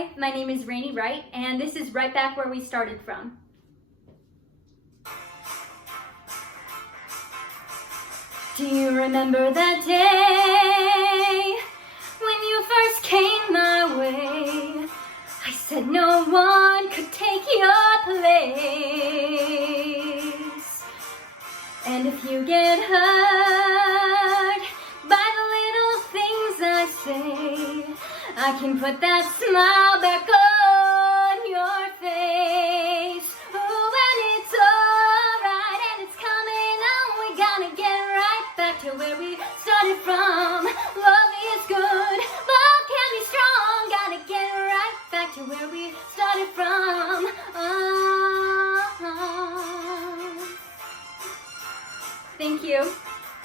Hi, my name is Rainey Wright, and this is right back where we started from. Do you remember that day when you first came my way? I said no one could take your place. And if you get hurt by the little things I say, I can put that smile back on